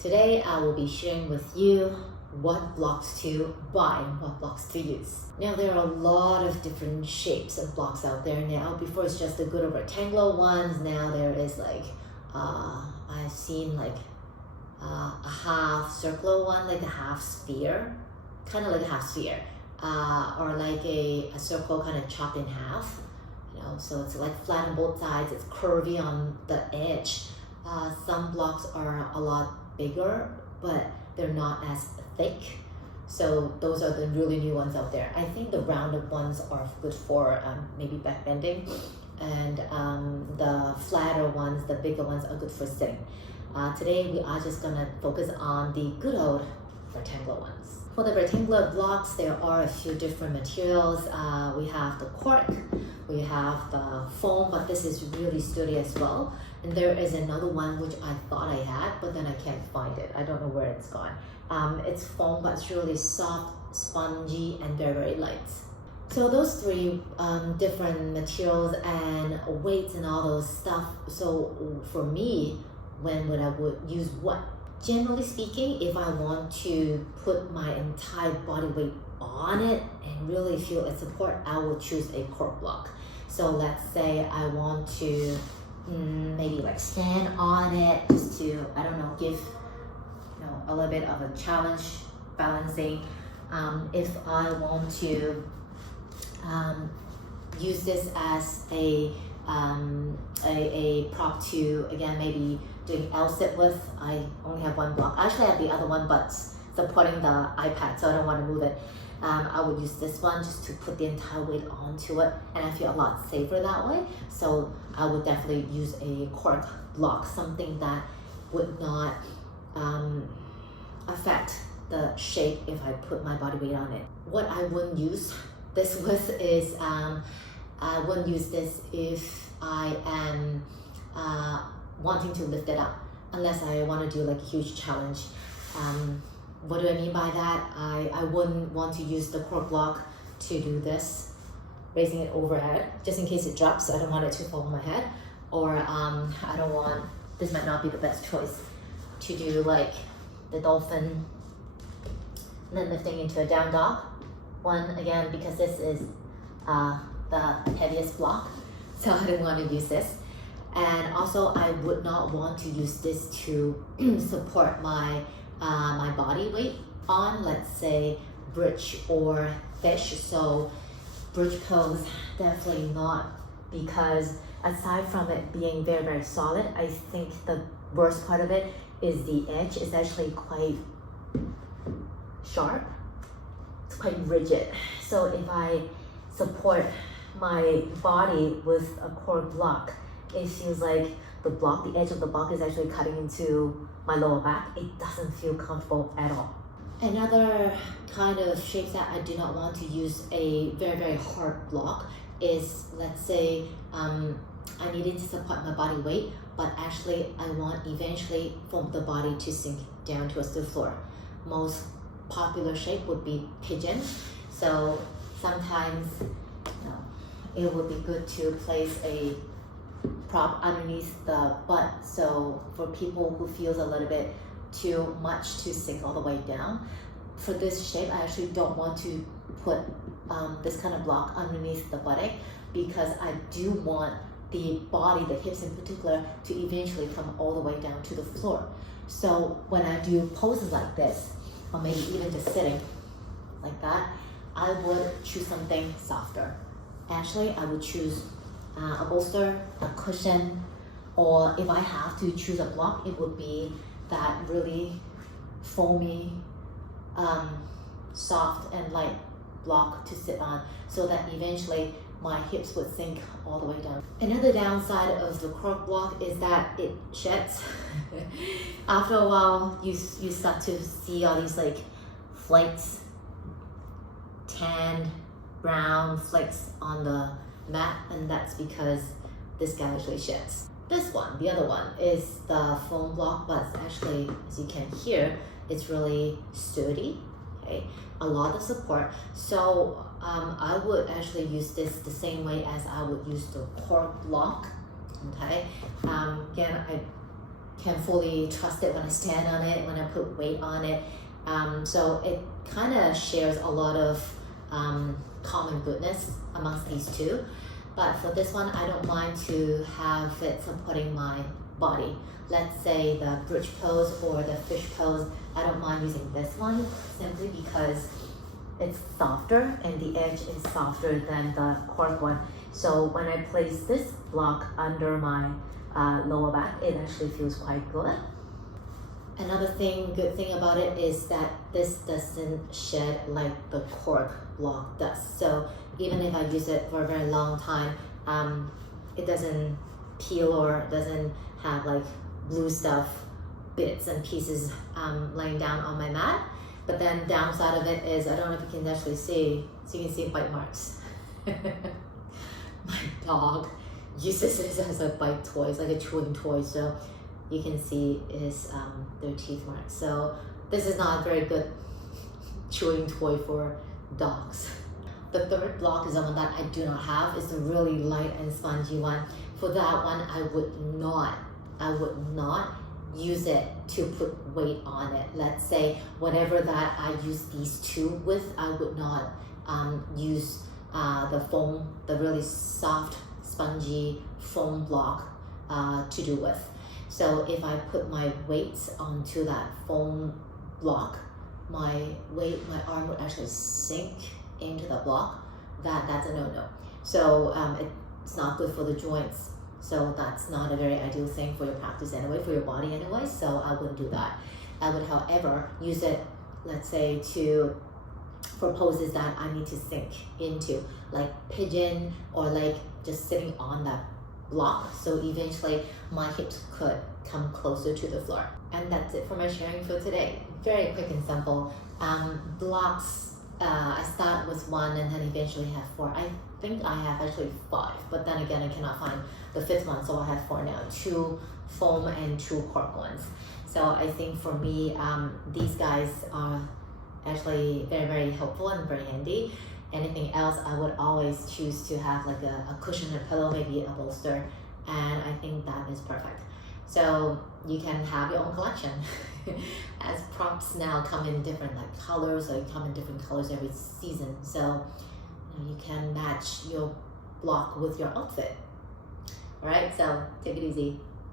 Today I will be sharing with you what blocks to buy and what blocks to use. Now there are a lot of different shapes of blocks out there now. Before it's just the good old rectangular ones. Now there is I've seen a half circular one, like a half sphere, kind of like a half sphere, or like a circle kind of chopped in half. So it's like flat on both sides, it's curvy on the edge. Some blocks are a lot bigger, but they're not as thick. So those are the really new ones out there. I think the rounded ones are good for maybe back bending, and the flatter ones, the bigger ones, are good for sitting. Today we are just gonna focus on the good old rectangular ones. For the rectangular blocks, there are a few different materials. We have the cork, we have the foam, but this is really sturdy as well. And there is another one which I thought I had, but then I can't find it. I don't know where it's gone. It's foam, but it's really soft, spongy, and very, very light. So those three different materials and weights and all those stuff. So for me, when would I use what? Generally speaking, if I want to put my entire body weight on it and really feel its support, I will choose a cork block. So let's say I want to maybe stand on it just to, I don't know, give a little bit of a challenge balancing. If I want to use this as a prop to, again, maybe doing L-sit with. I only have one block. Actually, I have the other one, but supporting the iPad, so I don't want to move it. I would use this one just to put the entire weight onto it, and I feel a lot safer that way. So I would definitely use a cork block, something that would not affect the shape if I put my body weight on it. What I wouldn't use this with is, I wouldn't use this if I am wanting to lift it up, unless I want to do like a huge challenge. What do I mean by that? I wouldn't want to use the cork block to do this, raising it overhead, just in case it drops. I don't want it to fall on my head. Or I don't want, this might not be the best choice, to do like the dolphin, and then lifting into a down dog one, again, because this is the heaviest block, so I don't want to use this. And also I would not want to use this to support my my body weight on, let's say, bridge or fish. So bridge pose, definitely not, because aside from it being very, very solid, I think the worst part of it is the edge is actually quite sharp. It's quite rigid. So if I support my body with a cork block, it feels like the edge of the block is actually cutting into my lower back. It doesn't feel comfortable at all. Another kind of shape that I do not want to use a very, very hard block is, let's say, I needed to support my body weight, but actually I want eventually for the body to sink down towards the floor. Most popular shape would be pigeon. So sometimes it would be good to place a prop underneath the butt. So for people who feels a little bit too much to sink all the way down, for this shape, I actually don't want to put this kind of block underneath the buttock, because I do want the body, the hips in particular, to eventually come all the way down to the floor. So when I do poses like this, or maybe even just sitting like that, I would choose something softer. Actually, I would choose a bolster, a cushion, or if I have to choose a block, it would be that really foamy, soft and light block to sit on, so that eventually my hips would sink all the way down. Another downside of the cork block is that it sheds. After a while, you start to see all these flakes, tan, brown flakes on the mat, and that's because this guy actually sheds. This one, the other one, is the foam block, but actually, as you can hear, it's really sturdy, okay? A lot of support. So I would actually use this the same way as I would use the cork block, okay? Again, can fully trust it when I stand on it, when I put weight on it. So it kind of shares a lot of common goodness amongst these two. But for this one, I don't mind to have it supporting my body. Let's say the bridge pose or the fish pose, I don't mind using this one simply because it's softer and the edge is softer than the cork one. So when I place this block under my lower back, it actually feels quite good. Another good thing about it is that this doesn't shed like the cork block does. So even if I use it for a very long time, it doesn't peel or doesn't have like blue stuff, bits and pieces laying down on my mat. But then downside of it is, I don't know if you can actually see, so you can see bite marks. My dog uses this as a bite toy, it's like a chewing toy, so you can see is their teeth marks. So this is not a very good chewing toy for dogs. The third block is the one that I do not have. It's a really light and spongy one. For that one, I would not use it to put weight on it. Let's say whatever that I use these two with, I would not use the foam, the really soft, spongy foam block to do with. So if I put my weights onto that foam block, my arm would actually sink into the block. That's a no-no. So it's not good for the joints. So that's not a very ideal thing for your practice anyway, for your body anyway, so I wouldn't do that. I would, however, use it, let's say, for poses that I need to sink into, like pigeon or like just sitting on that block, so eventually my hips could come closer to the floor. And that's it for my sharing for today. Very quick and simple. Blocks, I start with one and then eventually have four. I think I have actually 5, but then again I cannot find the 5th one, so I have 4 now, 2 foam and 2 cork ones. So I think for me, these guys are actually very, very helpful and very handy. Anything else, I would always choose to have like a cushion and pillow, maybe a bolster, and I think that is perfect. So you can have your own collection. As props now come in different like colors, like come in different colors every season. So you can match your block with your outfit. All right, so take it easy.